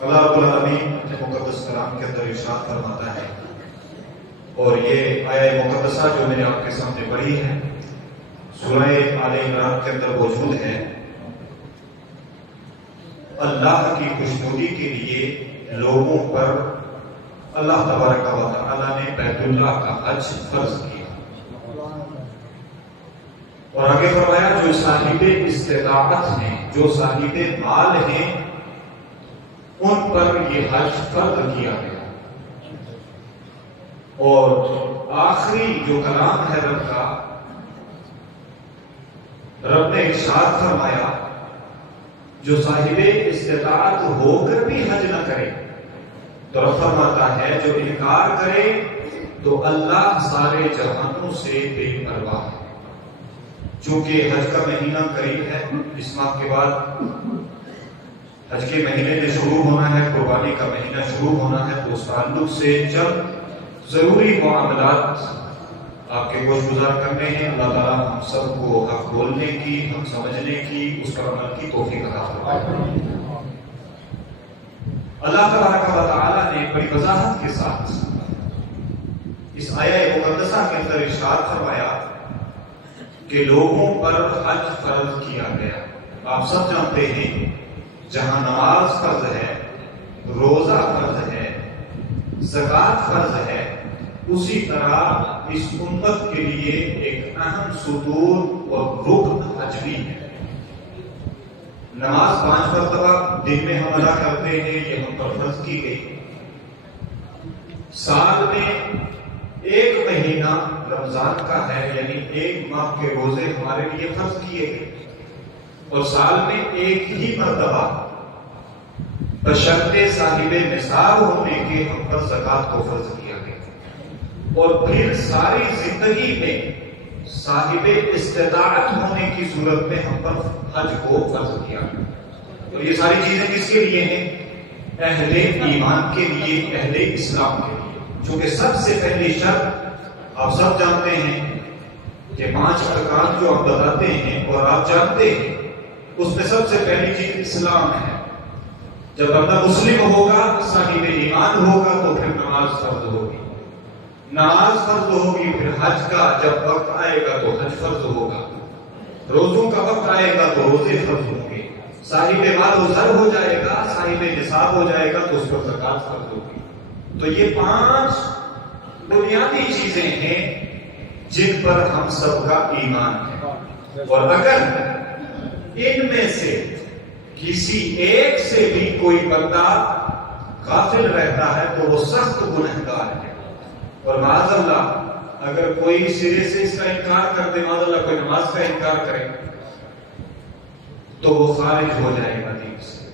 اللہ رب العالمین اپنے مقدس کلام کے اندر ارشاد فرماتا ہے، اور یہ آیہ مقدسہ جو میں نے آپ کے سامنے پڑھی ہے سورہ آل عمران کے اندر موجود ہے۔ اللہ کی خوشنودی کے لیے لوگوں پر اللہ تبارک و تعالیٰ نے بیت اللہ کا حج فرض کیا، اور آگے فرمایا جو صاحب استطاعت ہیں، جو صاحب مال ہیں، ان پر یہ حج فرض کیا گیا۔ اور آخری جو کلام ہے رب کا، رب نے ارشاد فرمایا جو صاحب استطاعت ہو کر بھی حج نہ کرے تو رب فرماتا ہے جو انکار کرے تو اللہ سارے جہانوں سے بے پرواہ ہے۔ چونکہ حج کا مہینہ قریب ہے، اس ماہ کے بعد حج کے مہینے میں شروع ہونا ہے، قربانی کا مہینہ شروع ہونا ہے، تو اس تعلق سے جب ضروری معاملات آپ کے گوش گزار کرنے ہیں، اللہ تعالیٰ ہم سب کو حق بولنے کی، حق سمجھنے کی، اس پر عمل کی توفیق عطا فرمائے۔ اللہ تبارک و تعالیٰ نے بڑی وضاحت کے ساتھ اس آیہ مقدسہ کے اندر ارشاد فرمایا کہ لوگوں پر حج فرض کیا گیا۔ آپ سب جانتے ہیں جہاں نماز فرض ہے، روزہ فرض ہے، زکوٰۃ فرض ہے، اسی طرح اس امت کے لیے ایک اہم ستون اور رکن حج بھی ہے۔ نماز 5 مرتبہ دن میں ہم ادا کرتے ہیں، یہ ہم پر فرض کی گئی۔ سال میں ایک مہینہ رمضان کا ہے، یعنی ایک ماہ کے روزے ہمارے لیے فرض کیے گئے، اور سال میں ایک ہی مرتبہ بشرطِ صاحب نصاب ہونے کے ہم پر زکوٰۃ کو فرض کیا گیا، اور پھر ساری زندگی میں صاحب استطاعت ہونے کی صورت میں ہم پر حج کو فرض کیا گیا۔ اور یہ ساری چیزیں کس کے لیے ہیں؟ اہل ایمان کے لیے، اہل اسلام کے لیے، چونکہ سب سے پہلی شرط آپ سب جانتے ہیں کہ 5 ارکان جو ہم بتاتے ہیں اور آپ جانتے ہیں، اس میں سب سے پہلی چیز اسلام ہے۔ جب بندہ مسلم ہوگا، صاحب ایمان ہوگا، تو پھر نماز فرض ہوگی، نماز فرض ہوگی، پھر حج کا جب وقت آئے گا تو حج فرض ہوگا، روزوں کا وقت آئے گا تو روزے فرض ہوں گے، صاحب مال و زر ہو جائے گا، صاحب نصاب ہو جائے گا تو اس پر زکوٰۃ فرض ہوگی۔ تو یہ 5 بنیادی چیزیں ہیں جن پر ہم سب کا ایمان ہے، اور اگر ان میں سے کسی ایک سے بھی کوئی بندہ غافل رہتا ہے تو وہ سخت گنہگار ہے۔ اور معاذ اللہ اگر کوئی سرے سے اس کا انکار کر دے، معاذ اللہ کوئی نماز کا انکار کرے تو وہ خارج ہو جائے گا دین سے۔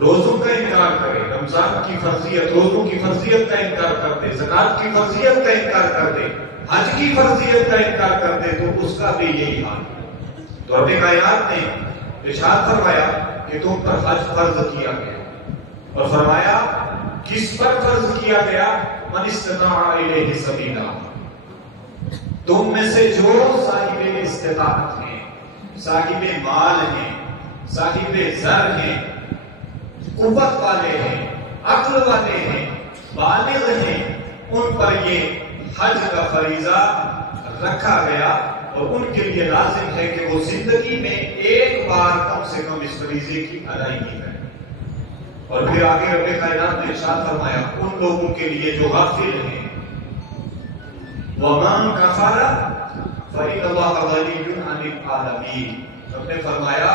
روزوں کا انکار کرے، رمضان کی فرضیت، روزوں کی فرضیت کا انکار کر دے، زکوٰۃ کی فرضیت کا انکار کر دے، حج کی فرضیت کا انکار کر دے، تو اس کا بھی یہی حال ہے۔ تو رب کائنات نے ارشاد فرمایا کہ تم پر حج فرض کیا گیا، اور فرمایا کس پر فرض کیا گیا؟ من استطاع الیہ سبیلا، تم میں سے جو صاحب استطاعت ہیں، صاحب مال ہیں، صاحب زر ہیں، قوت والے ہیں، عقل والے ہیں، بالغ ہیں، ان پر یہ حج کا فریضہ رکھا گیا، اور ان کے لیے لازم ہے کہ وہ زندگی میں ایک بار کم سے کم اس فریضے کی ادائیگی کریں۔ اور پھر آگے رب کائنات نے ارشاد فرمایا ان لوگوں کے لیے جو غافل ہیں، وَمَنْ كَفَرَ فَإِنَّ اللَّهَ غَنِيٌّ عَنِ الْعَالَمِينَ۔ رب نے فرمایا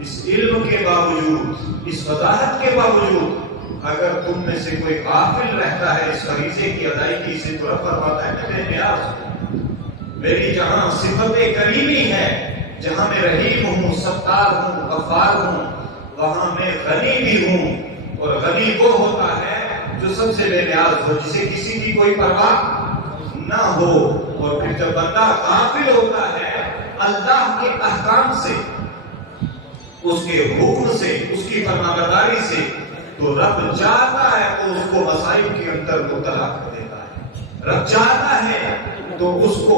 اس علم کے باوجود، اس وضاحت کے باوجود اگر تم میں سے کوئی غافل رہتا ہے اس فریضے کی ادائیگی سے، تو رب فرماتا ہے کہ میں نیاز ہوں، میری جہاں صفت کریمی ہے، جہاں میں رحیم ہوں، ستار ہوں، غفار ہوں، وہاں میں غنی بھی ہوں۔ اور غنی وہ ہوتا ہے جو سب سے بے نیاز ہو، جسے کسی کی کوئی پرواہ نہ ہو۔ اور پھر جب بندہ غافل ہوتا ہے اللہ کے احکام سے، اس کے حکم سے، اس کی فرمانبرداری سے، تو رب چاہتا ہے تو اس کو مسائل کے اندر مبتلا کر دیتا ہے۔ رب چاہتا ہے تو اس کو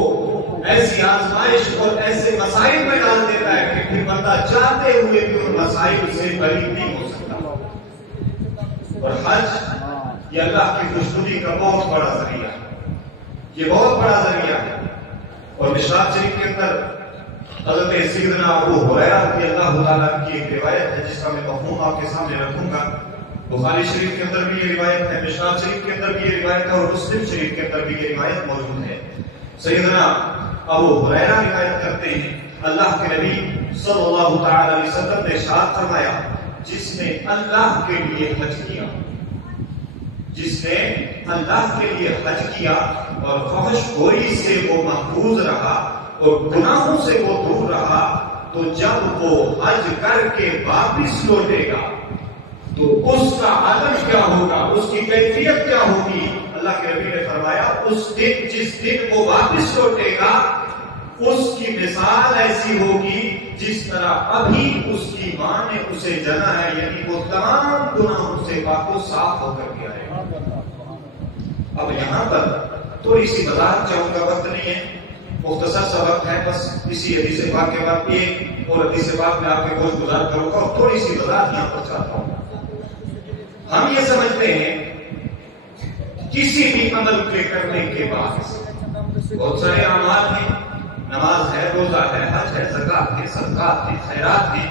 ایسی آزمائش اور ایسے مسائل میں ڈال دیتا ہے کہ پھر بندہ چاہتے ہوئے بھی ان مسائل سے بری نہیں ہو سکتا۔ اور حج یہ اللہ کی خوشنودی کا بہت بڑا ذریعہ ہے، یہ بہت بڑا ذریعہ ہے۔ اور مشکوٰۃ شریف کے اندر حضرت سیدنا ابو ہریرہ رضی اللہ تعالیٰ کی ایک روایت ہے جس کا میں مفہوم آپ کے سامنے رکھوں گا۔ بخاری شریف کے اندر بھی یہ روایت ہے، مشکوٰۃ شریف کے اندر بھی یہ روایت ہے، اور مسلم شریف کے اندر بھی یہ روایت موجود ہے۔ سیدنا ابو ہریرہ روایت کرتے ہیں، اللہ کے نبی صلی اللہ تعالی علیہ وسلم نے ارشاد فرمایا، جس نے اللہ کے لیے حج کیا، جس نے اللہ کے لیے حج کیا اور فحش خوری سے وہ محفوظ رہا اور گناہوں سے وہ دور رہا، تو جب وہ حج کر کے واپس لوٹے گا تو اس کا عدل کیا ہوگا، اس کی کیفیت کیا ہوگی؟ اللہ کے نبی نے فرمایا، اس دن جس دن وہ واپس لوٹے گا اس کی مثال ایسی ہوگی جس طرح ابھی اس کی ماں نے اسے جنا ہے، یعنی وہ تمام گناہوں سے پاک و صاف ہو کر کے آئے گا۔ اب یہاں پر تھوڑی سی وضاحت چاہوں گا، وقت نہیں ہے، مختصر سا وقت ہے، بس اسی حدیث پاک کے بعد ایک اور حدیث پاک میں آپ کے گوش گزار کروں گا اور تھوڑی سی وضاحت یہاں پر چاہتا ہوں۔ ہم یہ سمجھتے ہیں کسی بھی عمل کے کرنے کے بعد بہت سارے اعمال ہیں، نماز ہے، روزہ ہے، حج ہے، زکات ہے، صدقات ہے، خیرات ہے،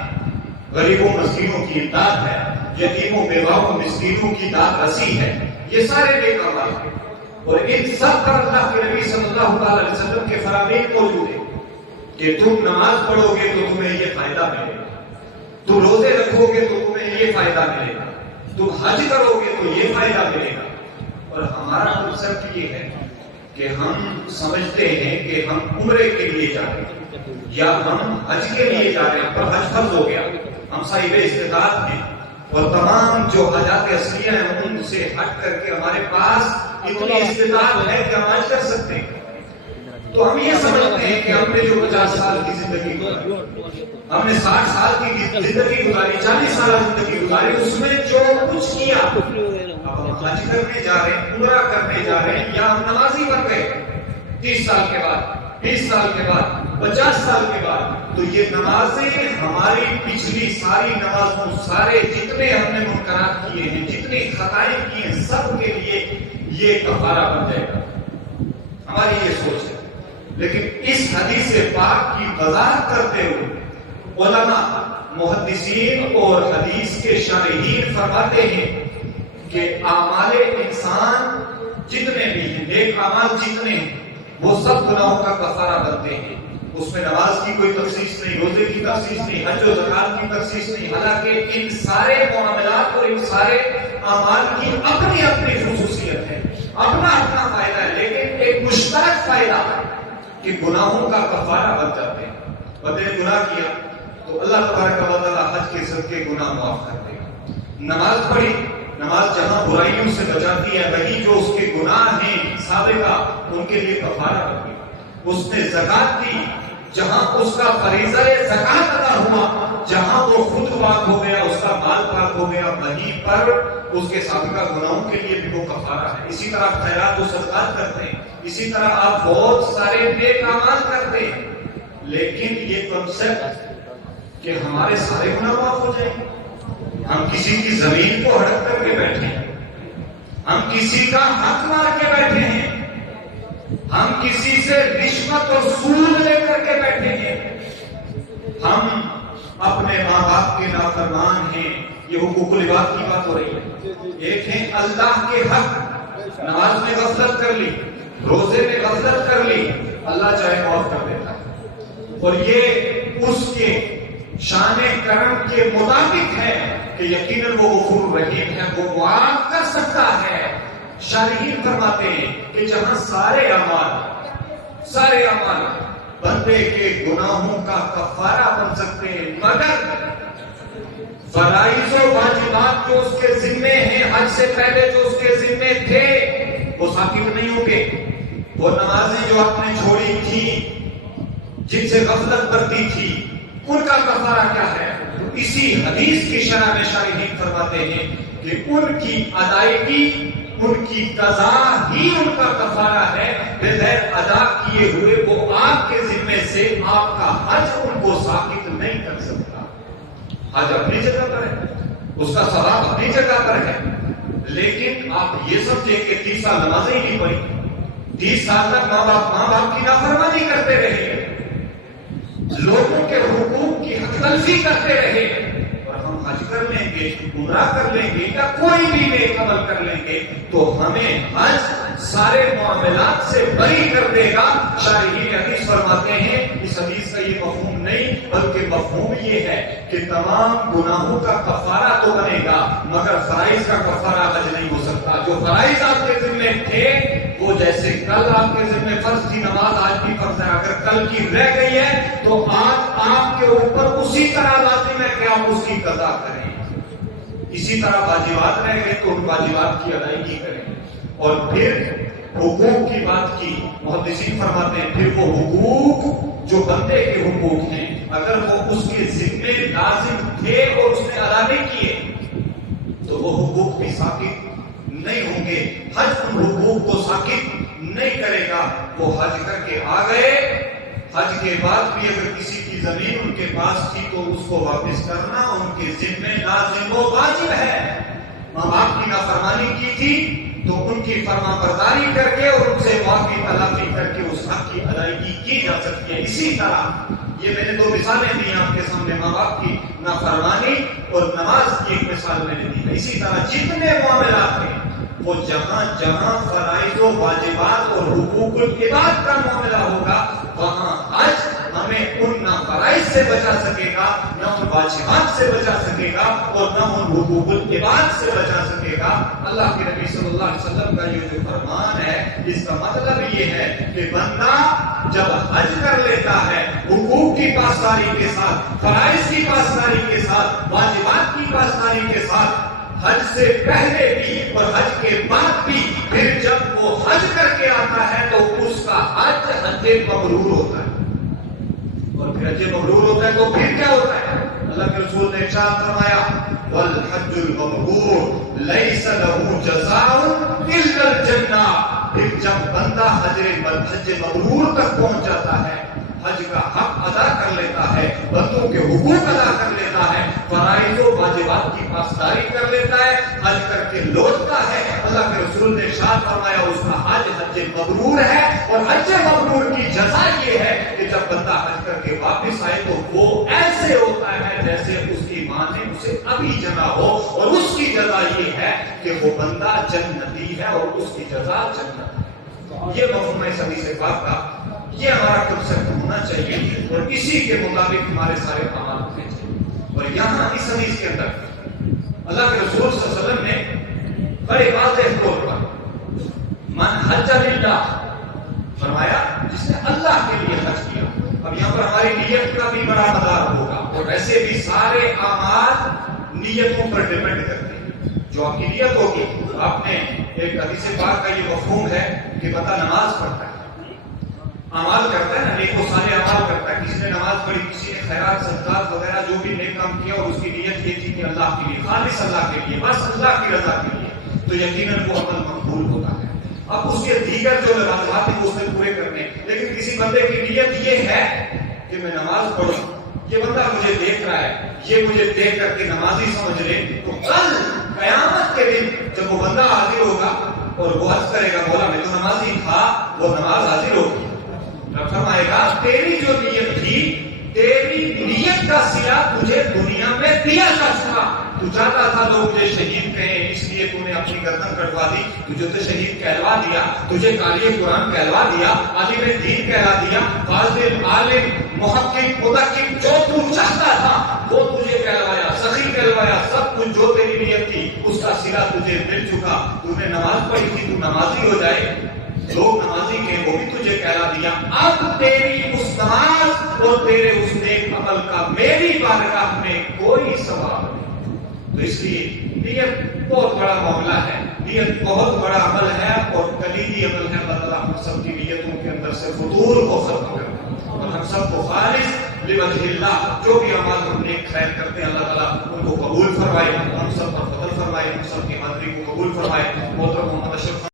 غریبوں مسکینوں کی امداد ہے، یتیموں بیواؤں مسکینوں کی داد رسی ہے، یہ سارے نیک اعمال ہیں، اور ان سب پر اللہ کے نبی صلی اللہ علیہ وسلم کے فرامین موجود ہیں کہ تم نماز پڑھو گے تو تمہیں یہ فائدہ ملے گا، تم روزے رکھو گے تو تمہیں یہ فائدہ ملے گا، تم حج کرو گے تو یہ فائدہ ملے گا۔ اور ہمارا مقصد یہ ہے کہ ہم سمجھتے ہیں کہ ہم عمرے کے لیے جا رہے ہیں یا ہم حج کے لیے جا رہے ہیں، پر حج فرض ہو گیا، ہم صاحب استطاعت ہیں اور تمام جو حاجات اصلیہ ہیں ان سے ہٹ کر کے ہمارے پاس اتنی استطاعت ہے کہ ہم حج کر سکتے ہیں، تو ہم یہ سمجھتے ہیں کہ ہم نے جو 50 سال کی زندگی گزاری، ہم نے 60 سال کی زندگی گزاری، 40 سال زندگی گزاری، اس میں جو کچھ کیا، اب ہم حج کرنے جا رہے ہیں، عمرہ کرنے جا رہے ہیں، یا ہم نمازی بن گئے 30 سال کے بعد، 20 سال کے بعد، 50 سال کے بعد، تو یہ نمازیں ہماری پچھلی ساری نمازوں، سارے جتنے ہم نے منکرات کیے ہیں، جتنی خطائیں کی ہیں، سب کے لیے یہ کفارہ بن جائے گا، ہماری یہ سوچ ہے۔ لیکن اس حدیث پاک کی وضاحت کرتے ہوئے علماء، محدثین اور حدیث کے شارحین فرماتے ہیں کہ اعمال انسان جتنے بھی ہیں، نیک اعمال جتنے ہیں، وہ سب گناہوں کا کفارہ بنتے ہیں، اس میں نماز کی کوئی تخصیص نہیں، روزے کی تخصیص نہیں، حج و زکات کی تخصیص نہیں، حالانکہ ان سارے معاملات اور ان سارے اعمال کی اپنی اپنی خصوصیت ہے، اپنا اپنا فائدہ ہے، لیکن ایک مشترک فائدہ ہے کہ گناہوں کا کفارہ بن جاتے ہیں۔ بندے نے گناہ کیا تو اللہ تبارک و تعالیٰ حج کے صدقے گناہ معاف کر دے گا۔ نماز پڑھی، نماز جہاں برائیوں سے بچاتی ہے، وہی جو اس کے گناہ ہیں سابقہ ان کے لیے کفارہ بن گئی۔ اس نے زکات دی، جہاں اس کا فریضہ زکات ادا ہوا، جہاں وہ خود پاک ہو گیا، اس کا مال پاک ہو گیا، وہیں پر اس کے سابقہ گناہوں کے لیے بھی وہ کفارہ ہے۔ اسی طرح خیرات و صدقات کرتے ہیں، اسی طرح آپ بہت سارے نیک اعمال کرتے ہیں، لیکن یہ کنسپٹ کہ ہمارے سارے گناہ معاف ہو جائیں، ہم کسی کی زمین کو ہڑپ کر کے بیٹھے ہیں، ہم کسی کا حق مار کے بیٹھے ہیں، ہم کسی سے رشوت اور سود لے کر کے بیٹھے ہیں، ہم اپنے ماں باپ کے نافرمان ہیں، یہ حقوق العباد کی بات ہو رہی ہے۔ ایک ہے اللہ کے حق، نماز میں غفلت کر لی، روزے میں غفلت کر لی، اللہ چاہے معاف کر دیتا ہے، اور یہ اس کے شان کرم کے مطابق ہے کہ یقیناً وہ غفور رحیم ہے، وہ معاف کر سکتا ہے۔ شارحین فرماتے ہیں کہ جہاں سارے اعمال بندے کے گناہوں کا کفارہ بن سکتے ہیں، مگر فرائض و واجبات جو اس کے ذمے ہیں، حج سے پہلے جو اس کے ذمے تھے، وہ ثابت نہیں ہوں گے۔ وہ نمازیں جو آپ نے چھوڑی تھی، جن سے غفلت برتی تھی، ان کا کفارہ کیا ہے؟ اسی حدیث کی شرح میں شارحین فرماتے ہیں کہ ان کی ادائیگی، ان کی قضا ہی ان کا کفارہ ہے، بغیر ادا کیے ہوئے وہ آپ کے ذمے سے آپ کا حج ان کو ثابت نہیں کر سکتا۔ حج اپنی جگہ پر ہے، اس کا ثواب اپنی جگہ پر ہے، لیکن آپ یہ سمجھیں کہ 30 سال نمازیں ہی نہیں پڑھی، 30 سال تک ماں باپ کی نافرمانی کرتے رہے، لوگوں کے حقوق کی حق تلفی کرتے رہے، اور ہم حج کر لیں گے، عمرہ کر لیں گے یا کوئی بھی نیک عمل کر لیں گے تو ہمیں حج سارے معاملات سے بری کر دے گا۔ شارحین حدیث فرماتے ہیں اس حدیث کا یہ مفہوم نہیں بلکہ مفہوم یہ ہے کہ تمام گناہوں کا کفارہ تو بنے گا مگر فرائض کا کفارہ حج نہیں ہو سکتا۔ جو فرائض آپ کے ذمہ تھے وہ جیسے کل آپ کے ذمہ فرض تھی نماز، آج بھی فرض ہے، اگر کل کی رہ گئی ہے تو آج آپ کے اوپر اسی طرح لازم ہے کہ آپ اس کی قضا کریں، اسی طرح واجبات رہ گئے تو ان واجبات کی ادائیگی کریں۔ اور پھر حقوق کی بات کی، محدثین فرماتے ہیں پھر وہ حقوق جو بندے کے حقوق ہیں اگر وہ اس کے ذمے لازم تھے اور اس نے ادا نہیں کیے تو وہ حقوق بھی ساقط نہیں ہوں گے، حج ان حقوق کو ساقط نہیں کرے گا۔ وہ حج کر کے آ گئے، حج کے بعد بھی اگر کسی کی زمین ان کے پاس تھی تو اس کو واپس کرنا ان کے ذمے لازم و واجب ہے۔ ماں باپ کی نافرمانی کی تھی تو ان کی فرما برداری کر کے اور ان سے معافی تلافی کر کے اس حق کی ادائیگی کی جا سکتی ہے۔ اسی طرح یہ میں نے 2 مثالیں دی آپ کے سامنے، ماں باپ کی نافرمانی اور نماز کی ایک مثال میں نے دی ہے۔ اسی طرح جتنے معاملات ہیں وہ جہاں جہاں فرائض و واجبات اور حقوق العباد کا معاملہ ہوگا وہاں حج ہمیں ان نہ فرائض سے بچا سکے گا، نہ ان واجبات سے بچا سکے گا اور نہ ان حقوق العباد سے بچا سکے گا۔ اللہ کے نبی صلی اللہ علیہ وسلم کا یہ جو فرمان ہے اس کا مطلب یہ ہے کہ بندہ جب حج کر لیتا ہے حقوق کی پاسداری کے ساتھ، فرائض کی پاسداری کے ساتھ، واجبات کی پاسداری کے ساتھ، حج سے پہلے بھی اور حج کے بعد بھی، پھر جب وہ حج کر کے آتا ہے تو اس کا حج حج مبرور ہوتا ہے، اور پھر حج مبرور ہوتا ہے تو پھر کیا ہوتا ہے؟ اللہ کے رسول نے ارشاد فرمایا والحج المبرور لیس له جزاء الا الجنہ۔ پھر جب بندہ حج مبرور تک پہنچ جاتا ہے، حج کا حق ادا کر لیتا ہے، بندوں کے حقوق ادا کر لیتا ہے، فرائض و واجبات کی پاسداری کر لیتا ہے، حج کر کے لوٹتا ہے، اللہ کے رسول نے ارشاد فرمایا اس کا حج حج مبرور ہے۔ اور حج مبرور کی جزا یہ ہے کہ جب بندہ حج کر کے واپس آئے تو وہ ایسے ہوتا ہے جیسے اس کی ماں نے اسے ابھی جنا ہو، اور اس کی جزا یہ ہے کہ وہ بندہ جنتی ہے اور اس کی جزا جنت ہے۔ یہ مفہوم ہے اس حدیث پاک کا، یہ ہمارا کنسپٹ ہونا چاہیے اور اسی کے مطابق ہمارے سارے اعمال ہونے چاہیے۔ اور یہاں اس حدیث کے اندر اللہ کے رسول صلی اللہ علیہ وسلم نے بڑے واضح طور پر من حج للہ فرمایا، جس نے اللہ کے لیے حج کیا۔ اب یہاں پر ہماری نیت کا بھی بڑا مدار ہوگا، اور ویسے بھی سارے اعمال نیتوں پر ڈیپینڈ کرتے ہیں۔ جو آپ کی نیت ہوگی، آپ نے ایک حدیث پاک کا یہ مفہوم ہے کہ بندہ نماز پڑھتا ہے، اعمال کرتا ہے نا، نیک و صالح اعمال کرتا ہے، کسی نے نماز پڑھی، کسی نے خیرات صدقات وغیرہ جو بھی نیک کام کیا اور اس کی نیت یہ تھی کہ اللہ کے لیے، خالص اللہ کے لیے، بس اللہ کی رضا کے لیے، تو یقیناً وہ عمل مقبول ہوتا ہے۔ اب اس کے دیگر جو لوازمات ہیں وہ اس نے پورے کرنے، لیکن کسی بندے کی نیت یہ ہے کہ میں نماز پڑھوں، یہ بندہ مجھے دیکھ رہا ہے، یہ مجھے دیکھ کر کے نمازی سمجھ لے، تو کل قیامت کے دن جب وہ بندہ حاضر ہوگا اور وہ عرض کرے گا مولا میں تو نمازی تھا، وہ نماز حاضر ہوگی، رب فرمائے گا تیری جو نیت تھی، تیری نیت کا صلہ تجھے دنیا میں دیا جا چکا، تو چاہتا تھا لوگ مجھے شہید کہیں اس لیے تو نے اپنی گردن کٹوا دی، تجھے تو شہید کہلوا دیا، تجھے قاری قرآن کہلوا دیا، عالم دین کہلا دیا، فاضل عالم محقق مدقق، جو تو چاہتا تھا وہ تجھے کہلوایا، سخی کہلوایا، سب کچھ جو تیری نیت تھی اس کا صلہ تجھے مل چکا، تو نے نماز پڑھی تھی تو نمازی ہو جائے، لوگ نمازی کے وہ بھی تجھے کہلا دیا، اب تیری اس نماز اور تیرے اس نیک عمل کا میری بارگاہ میں کوئی ثواب نہیں۔ تو اس لیے نیت بہت بڑا معاملہ ہے، نیت بہت بڑا عمل ہے اور کلیدی عمل ہے۔ اللہ تعالیٰ ہم سب کی نیتوں کے اندر سے فطور کو ختم کرے اور ہم سب کو خالص لوجہ اللہ جو بھی اعمال ہم نیک خیر کرتے ہیں اللہ تعالیٰ ان کو قبول فرمائے، ہم سب پر فضل فرمائے، ہم سب کی حاضری کو قبول فرمائے۔ محترم محمد اشرف